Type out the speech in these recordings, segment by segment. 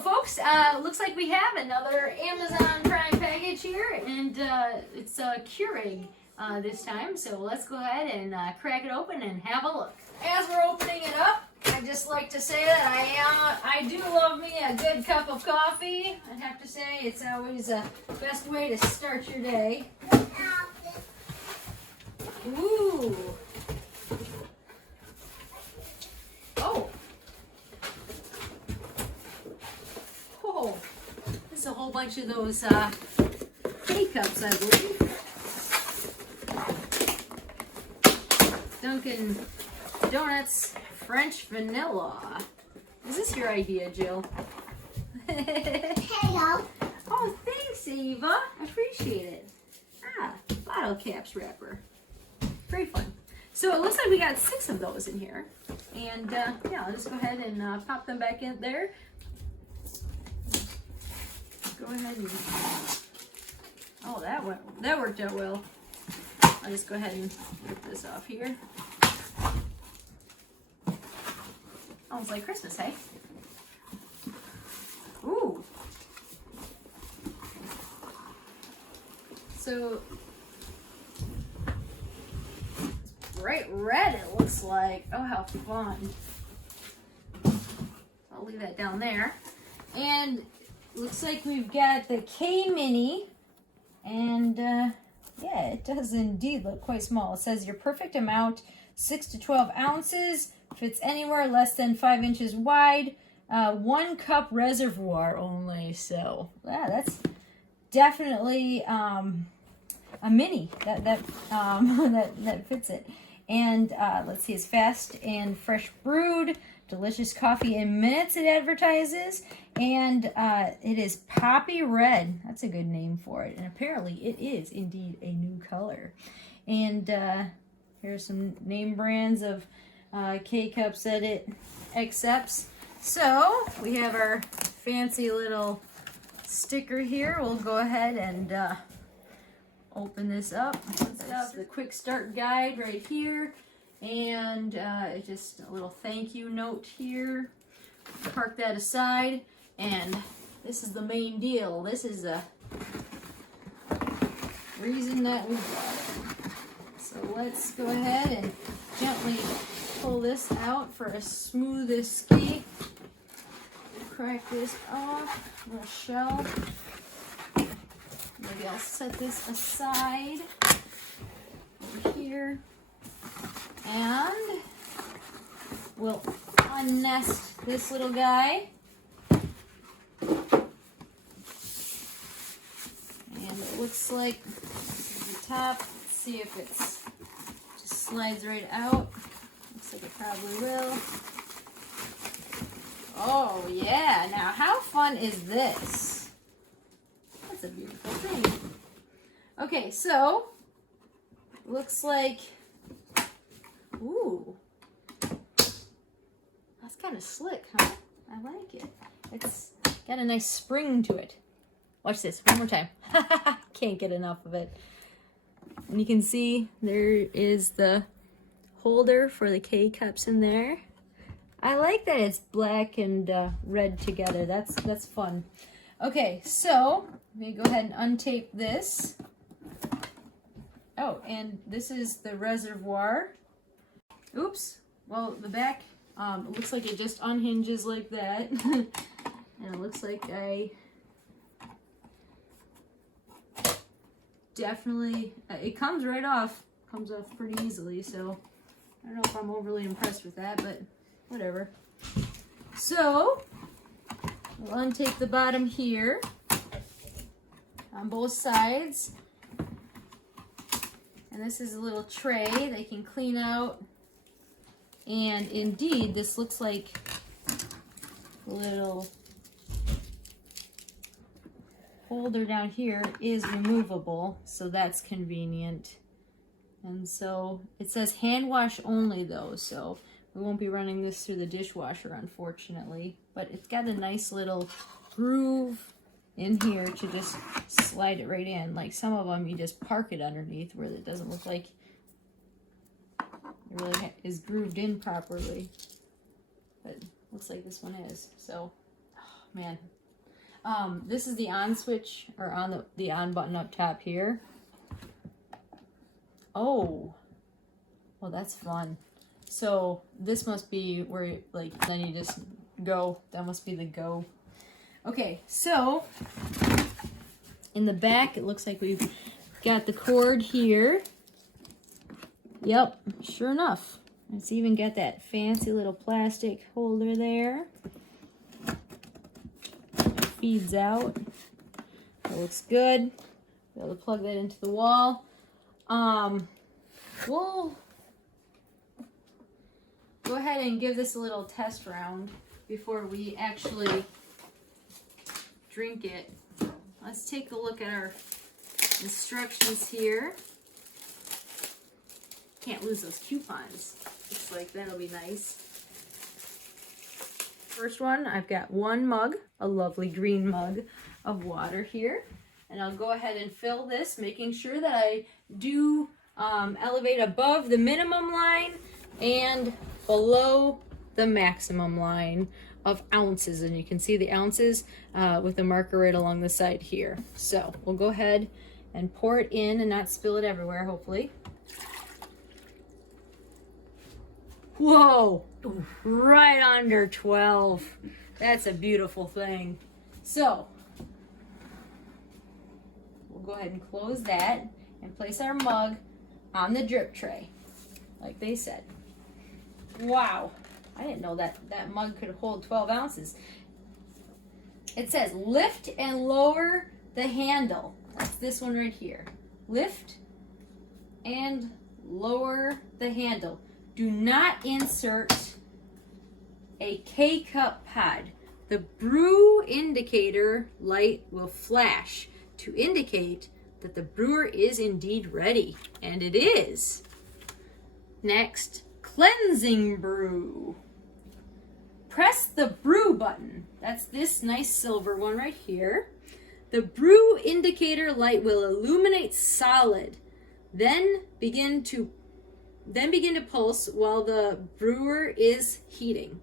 folks, looks like we have another Amazon Prime package here, and it's a Keurig this time, so let's go ahead and crack it open and have a look. As we're opening it up, I'd just like to say that I do love me a good cup of coffee. I'd have to say it's always the best way to start your day. Ooh. Oh. Oh. There's a whole bunch of those K cups, I believe. Dunkin' Donuts French Vanilla. Is this your idea, Jill? Hello. Oh, thanks, Ava. I appreciate it. Ah, bottle caps wrapper. Very fun. So it looks like we got 6 of those in here. And yeah, I'll just go ahead and pop them back in there. Go ahead and... Oh, that worked out well. I'll just go ahead and rip this off here. Almost like Christmas, hey? Ooh. So, bright red it looks like. Oh, how fun. I'll leave that down there. And looks like we've got the K Mini. And yeah, it does indeed look quite small. It says your perfect amount, 6 to 12 ounces. Fits anywhere less than 5 inches wide. 1 cup reservoir only. So yeah, that's definitely a mini that fits it. And let's see, it's fast and fresh brewed, delicious coffee in minutes. It advertises, and it is poppy red. That's a good name for it. And apparently, it is indeed a new color. And here's some name brands of K cups that it accepts. So we have our fancy little sticker here. We'll go ahead and open this up. The quick start guide right here, and just a little thank you note here. Park that aside, and this is the main deal. This is the reason that we bought it. So let's go ahead and gently pull this out for a smooth escape. Crack this off on a shelf. Maybe I'll set this aside over here. And we'll unnest this little guy. And it looks like the top. Let's see if it's just slides right out. Looks like it probably will. Oh yeah, now how fun is this? That's a beautiful thing. Okay, so looks like, ooh, that's kind of slick, huh? I like it. It's got a nice spring to it. Watch this one more time. Can't get enough of it. And you can see there is the holder for the K cups in there. I like that it's black and red together. That's fun. Okay, so let me go ahead and untape this. Oh, and this is the reservoir. Oops. Well, the back it looks like it just unhinges like that, and it looks like I definitely it comes right off. Comes off pretty easily. So I don't know if I'm overly impressed with that, but whatever. So we'll untake the bottom here on both sides. And this is a little tray they can clean out. And indeed, this looks like a little holder down here is removable, so that's convenient. And so it says hand wash only though, so we won't be running this through the dishwasher, unfortunately. But it's got a nice little groove in here to just slide it right in. Like some of them, you just park it underneath where it doesn't look like it really is grooved in properly. But looks like this one is. So man. This is the on switch, or on the on button up top here. Oh, well, that's fun. So this must be where, like, then you just go. That must be the go. Okay, so in the back, it looks like we've got the cord here. Yep, sure enough. It's even got that fancy little plastic holder there. It feeds out. It looks good. Be able to plug that into the wall. We'll go ahead and give this a little test round before we actually drink it. Let's take a look at our instructions here. Can't lose those coupons. Looks like that'll be nice. First one, I've got one mug, a lovely green mug of water here. And I'll go ahead and fill this, making sure that I do elevate above the minimum line and below the maximum line of ounces. And you can see the ounces with the marker right along the side here. So we'll go ahead and pour it in and not spill it everywhere, hopefully. Whoa, right under 12. That's a beautiful thing. So we'll go ahead and close that and place our mug on the drip tray, like they said. Wow, I didn't know that that mug could hold 12 ounces. It says lift and lower the handle. That's this one right here. Lift and lower the handle. Do not insert a K Cup pod. The brew indicator light will flash to indicate that the brewer is indeed ready, and it is. Next, cleansing brew. Press the brew button. That's this nice silver one right here. The brew indicator light will illuminate solid, then begin to pulse while the brewer is heating.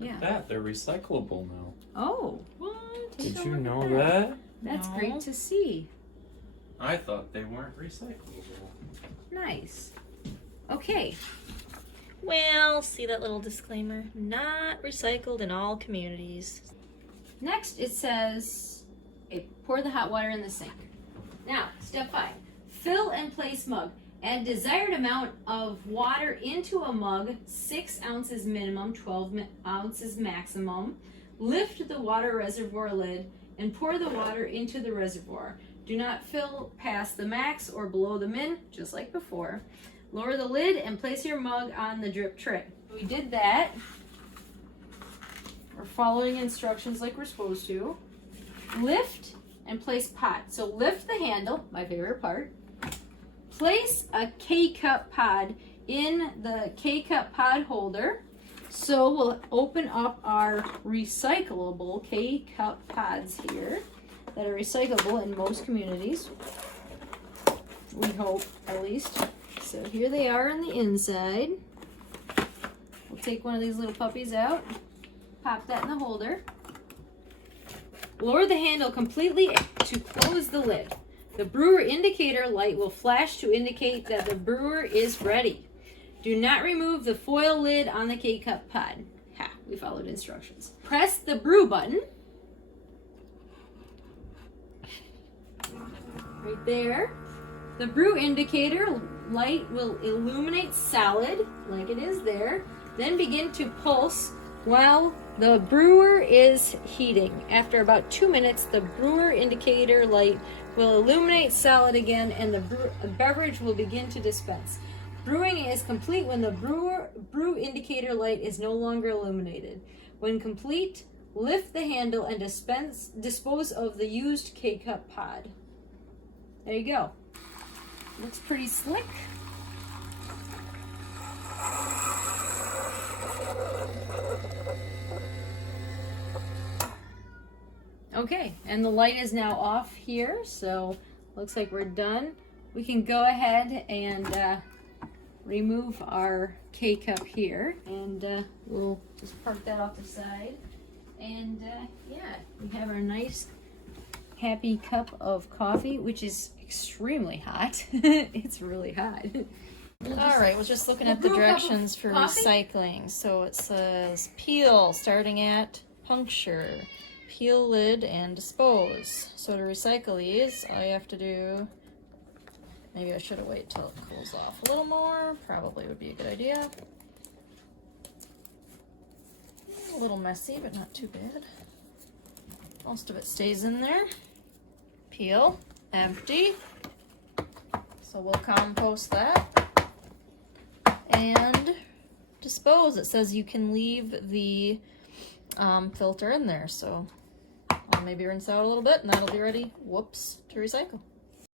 Yeah. They're recyclable now. Oh, what? Did you know that? That's great to see. I thought they weren't recyclable. Nice. Okay. Well, see that little disclaimer? Not recycled in all communities. Next, it says, pour the hot water in the sink. Now, step 5. Fill and place mug. Add desired amount of water into a mug, 6 ounces minimum, 12 ounces maximum. Lift the water reservoir lid and pour the water into the reservoir. Do not fill past the max or below the min, just like before. Lower the lid and place your mug on the drip tray. We did that. We're following instructions like we're supposed to. Lift and place pot. So lift the handle, my favorite part. Place a K-Cup pod in the K-Cup pod holder. So we'll open up our recyclable K-Cup pods here that are recyclable in most communities. We hope, at least. So here they are on the inside. We'll take one of these little puppies out. Pop that in the holder. Lower the handle completely to close the lid. The brewer indicator light will flash to indicate that the brewer is ready. Do not remove the foil lid on the K-Cup pod. Ha, we followed instructions. Press the brew button. Right there. The brew indicator light will illuminate solid, like it is there. Then begin to pulse while the brewer is heating. After about 2 minutes, the brewer indicator light will illuminate solid again and the beverage will begin to dispense. Brewing is complete when the brew indicator light is no longer illuminated. When complete, lift the handle and dispose of the used K-Cup pod. There you go. Looks pretty slick. Okay, and the light is now off here, so looks like we're done. We can go ahead and remove our K cup here, and we'll just park that off the side. And yeah, we have our nice happy cup of coffee, which is extremely hot. It's really hot. All right, we're just looking at the directions for recycling. So it says peel, starting at puncture, peel lid, and dispose. So to recycle these, all you have to do, maybe I should have waited till it cools off a little more. Probably would be a good idea. A little messy, but not too bad. Most of it stays in there. Peel, empty. So we'll compost that. And dispose. It says you can leave the filter in there, so I'll maybe rinse out a little bit and that'll be ready, whoops, to recycle.